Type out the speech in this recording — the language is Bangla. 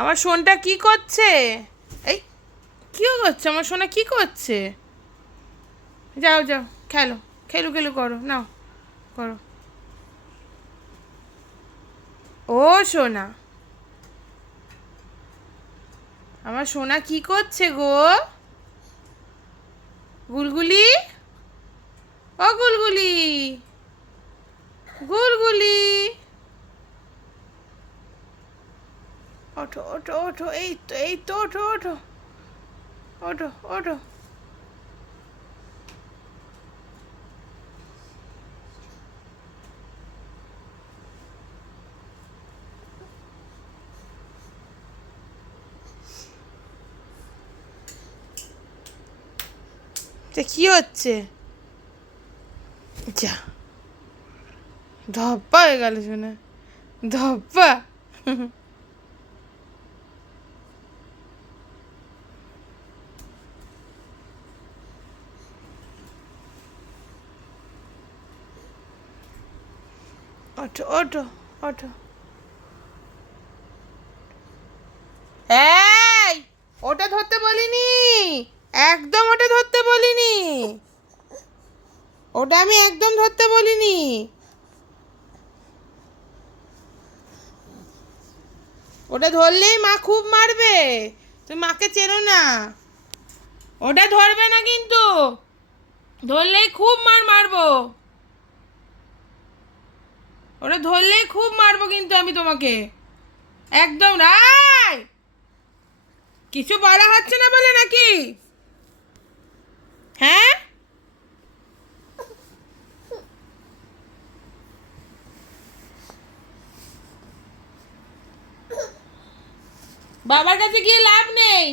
আমার সোনটা কি করছে? এই কি করছে আমার সোনা, কি করছে? যাও যাও, খেলো, খেলু খেলু করো, নাও করো। ও সোনা, আমার সোনা কি করছে গো? গুলগুলি, ও গুলগুলি, গুলগুলি, ওঠো ওঠো ওঠো, এই তো এই তো, ওঠো ওঠো, ওঠো ওঠো। কি হচ্ছে? যা, ধপ্পা হয়ে গেল শোনা, ধপ্পা। ওঠো ওঠো ওঠো। এই, ওটা ধরতে বলিনি, একদম ওটা ধরতে বলিনি, ওটা আমি একদম ধরতে বলিনি। ওটা ধরলেই মা খুব মারবে, তুমি মাকে চেনো না। ওটা ধরবে না কিন্তু, ধরলেই খুব মারবো। ওটা ধরলেই খুব মারবো কিন্তু আমি তোমাকে, একদম। রাই, কিছু বলা হচ্ছে না বলে নাকি? হ্যাঁ, বাবার কাছে গিয়ে লাভ নেই।